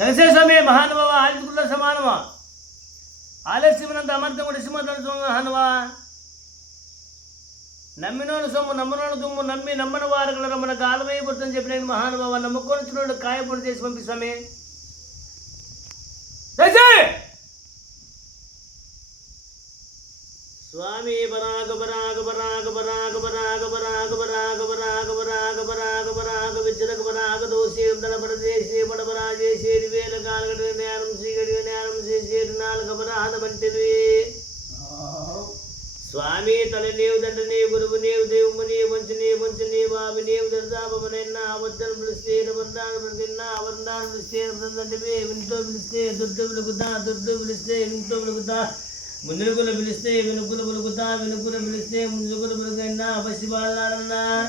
జగసే స్వామి మహానుభావ ఆయుధకుల సమానమా ఆలస్యమునంత అమర్థం కూడా శ్రీమంతుడు మహానుభావ నమ్మినోడు సొమ్ము నమ్మనోడు దుమ్ము నమ్మి నమ్మని వారు కలరు మనకు ఆలమయ్యబడుతుందని చెప్పిన మహానుభావ నమ్ముకొని కాయపొడి చేసి పంపి స్వామి స్వామి బరాగ బరాగ బరాగ బరాగ బరాగ బరాగ బరాగ బరాగ బరాగ బరాగ బరాగ విచ్చరక బరాగ దోషేందల పరదేశే పడబరాజేసేది వేల కాలగడి జ్ఞానం శ్రీగడి జ్ఞానం చేసేది నాలుగ బరాధ వంటివి స్వామి తల్లి నీవు తండ్రి నీవు గురువు నీవు దేవుము నీ వంచు నీ బాబు నీవు దర్దాపమనైనా అవద్దను పిలిస్తే వర్దాను పిలిచినా అవర్దాను పిలిస్తే తండ్రివి వింటూ పిలిస్తే దుడ్డు పిలిస్తే వింటూ పిలుగుతా ముందుకులు పిలిస్తే వెనుకులు పలుకుతా వెనుకులు పిలిస్తే ముందుకులు పలుకైనా పసిబాలన్నా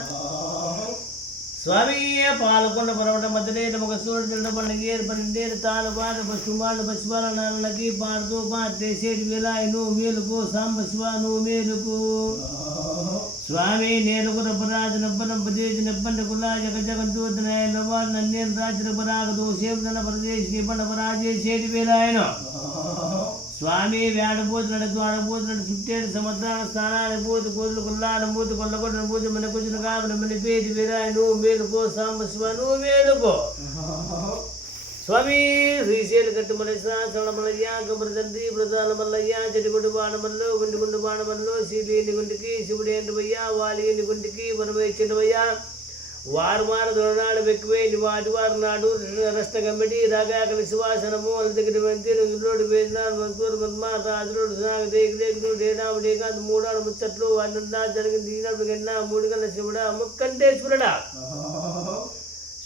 స్వామి పాలకొండ పర్వత మధ్యనే ఒక సూర్యుడు తినపండి పన్నెండేరు తాళపాటు పశుపాలకి పాడుతూ పాటేసేటి వేలాయను మేలుకు సాంబ శివ నువ్వు మేలుకు స్వామి నేలకు రబ్బరాజు నబ్బనబ్బదేజు నెబ్బండి కులా జగజగంతూతనాయ నవ్వాడు నన్నేరు రాజు పరాగదు సేపుదన పరదేశి నిబండ పరాజేసేటి వేలాయను స్వామి వేడబోతున్నట్టు ఆడబోతున్నట్టు చుట్టేడు సముద్రాల స్థానాన్ని పోతు కోతులు కుల్లాను మూతి కొల్లగొట్టను పూజ మన కూర్చుని కాబట్టి మన పేటి వీరాయి నువ్వు మేలుకో సాంబ శివ నువ్వు మేలుకో స్వామి శ్రీశైలు కట్టు మలసా చవడమలయ్య గబ్బరి తండ్రి ప్రధాన మల్లయ్య చెడిగుండు బాణమల్లు గుండుగుండు బాణమల్లు శివుడి గుండికి శివుడు ఏంటివయ్యా వాలి ఎండి గుండికి వనమై చిన్నవయ్యా వారు దొరనాడు వెక్కువేంటి వారు నాడు రష్ట గమ్మిడి రాగాకలి సువాసనము అలదగిరి మంతిరు ఇల్లుడు వేదినాడు మంతూరు మన్మ రాజుడు సాగ దేగుడు డేనాము డేకాంత మూడాడు ముచ్చట్లు అన్నందా జరిగింది ఈనాడు గన్నా మూడుగల శివుడా ముక్కంటేశ్వరుడా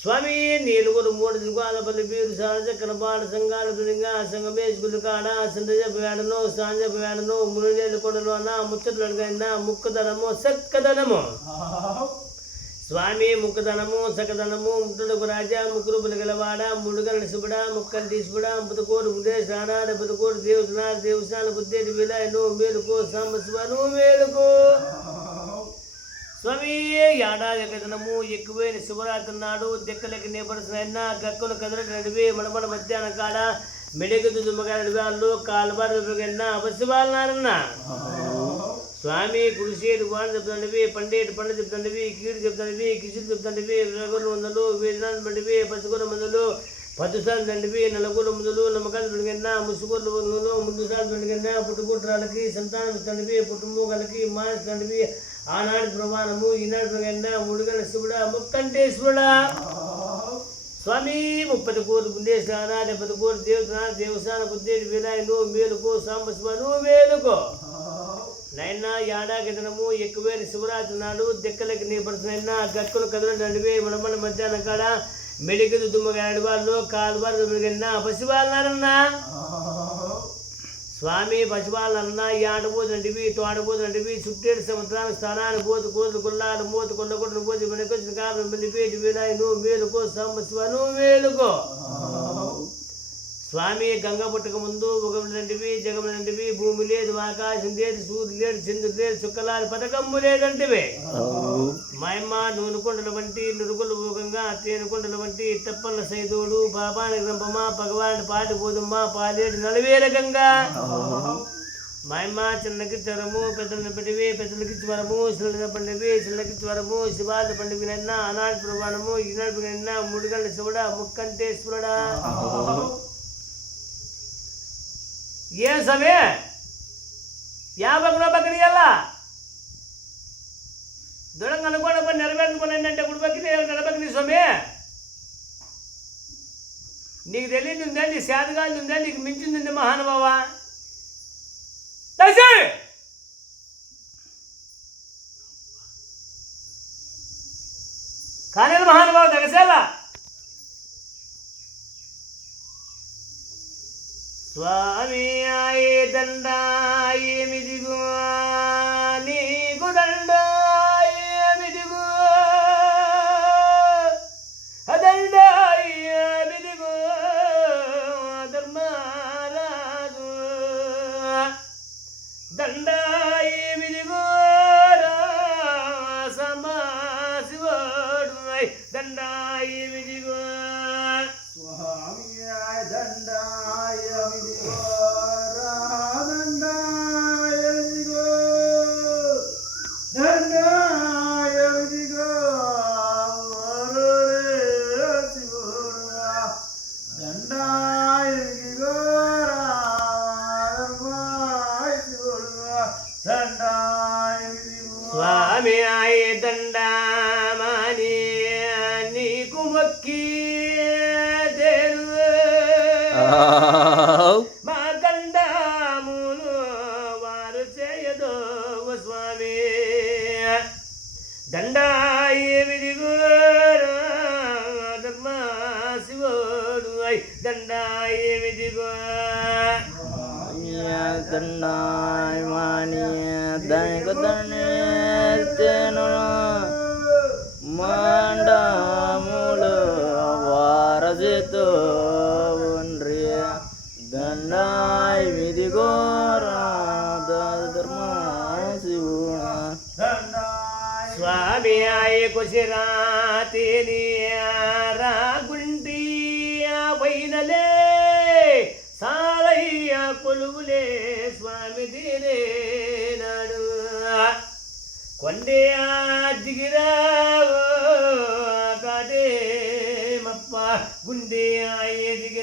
స్వామి నీలుగురు మూడు దిగువాలపల్లి బీరు సాంజ కనపాడ సంఘాల దునింగా సంగమేశ్వరులు కాడ సందజపు వేడను సాంజపు వేడను మునినేలు కొండలు అన్న ముచ్చట్లు అడిగైనా ముక్కదనము సక్కదనము స్వామి ముక్కదనము సకదనము ముట్టులకు రాజా ముక్కురు పులగలవాడ ముడుగల శివుడా ముక్కంటీశ్వడా బుతకోరు బుద్ధేశ్ రానాడ బుతకోరు దేవతనాడు దేవస్థాన బుద్ధేటి విలాయను మేలుకో సాంబ శివను మేలుకో స్వామి ఏడాది కథనము ఎక్కువైన శివరాత్రి నాడు దెక్కలకి నేపరసిన గక్కును కదలకి నడివి మడమడ మధ్యాహ్నం కాడ మెడెగుద్దు దుమ్మగా నడివాళ్ళు కాలుబారున్నా అవశ్యవాలన్నారన్న స్వామి కురిసేడు వాడు చెప్తాండివి పండేటి పండు చెప్తాండివి కీడు చెప్తాండివి కిసులు చెప్తాండివి రగులు మందులు వేదాలు పండివి పసుగుల మందులు పదుసార్లు తండ్రివి నలుగురు ముందులు నమ్మకాలు పెడిగినా ముసుగుర్లు మందులు ముందుసార్లు పెడిగినా పుట్టుకుంటాలకి సంతానం తండ్రివి పుట్టుమూగలకి మానసు తండ్రివి ఆనాడు ప్రమాణము ఈనాడు పెరిగినా ముడుగల శివుడా ముక్కంటేశ్వరుడా స్వామి 30 కోట్లు బుద్ధేశ్వర 70 కోట్లు దేవస్థాన బుద్ధేటి వినాయను మేలుకో సాంబ శివను మేలుకో నైనా ఏడాదినము ఎక్కువైన శివరాత్రి నాడు దెక్కలకి నేపడుతున్నా గక్కులు కదలు నడివే మడమల మధ్యాహ్నం కాడ మెడికలు దుమ్మగా నడివాళ్ళు కాలుబారు మెరుగన్నా పసివాళ్ళన్నారన్నా స్వామి పసివాళ్ళన్నా ఆడబోతు నడివి తోడబోతు నడివి చుట్టేడు సముద్రాల స్థానాన్ని పోతు కోతులు కొల్లాలు మూతు కొల్లగొట్టను పోతు వెనకొచ్చిన కాలం మెల్లిపేటి వేలాయను మేలుకో సాంబ శివను మేలుకో స్వామి గంగ పుట్టక ముందు ఒకటివి జగములంటివి భూమి లేదు ఆకాశం లేదు సూర్యుడు లేడు చంద్రుడు లేదు చుక్కలాలి పథకము లేదంటివి మాయమ్మ నూనెకొండల వంటి నురుగులు భోగంగా తేనెకొండల వంటి తెప్పల సైదోడు పాపానికి రంపమ్మ పగవాడిని పాటిపోదమ్మ పాలేడు నలవేరకంగా మాయమ్మ చిన్నకి జ్వరము పెద్దల పండివి పెద్దలకి జ్వరము చిల్లకి పండివి చిల్లకి జ్వరము శివాల పండివి నైనా ఆనాడు ప్రమాణము ఈనాడు నైనా ముడిగల శివుడా ముక్కంటేశ్వరుడా ఏం సమయ యాభై పక్కన ఇయ్యాల దృఢంగా అనుకోవడం పని నెరవేర్చిన పని ఏంటంటే గుడిపక్కన నిలబెక్కని స్వామి నీకు తెలియదు ఉందా నీ శాతగాలి ఉందా నీకు మించింది ఉంది మహానుభావ కానీ మహానుభావ తగసేలా స్వామి ఆయే దండాయేమిదిగో నీకు దండాయేమిదిగో దండాయేమిదిగో ధర్మరాజు దండాయేమిదిగో సంభాశివుడు దండాయేమిదిగో స్వామి దండాయ విధిగో దండాయ మానియ దంగతను మండములు వారజితో ఉండ్రియ దండాయ విధిగోరా ధర్మ శివుణ స్వామి ఆయ కుశిరాతిని రాగుండియ వైనలే సారయ్య కొలువులే స్వామి దీనే నాడు కొండే దిగిరావో కాటే మప్ప గుండె ఆయ దిగి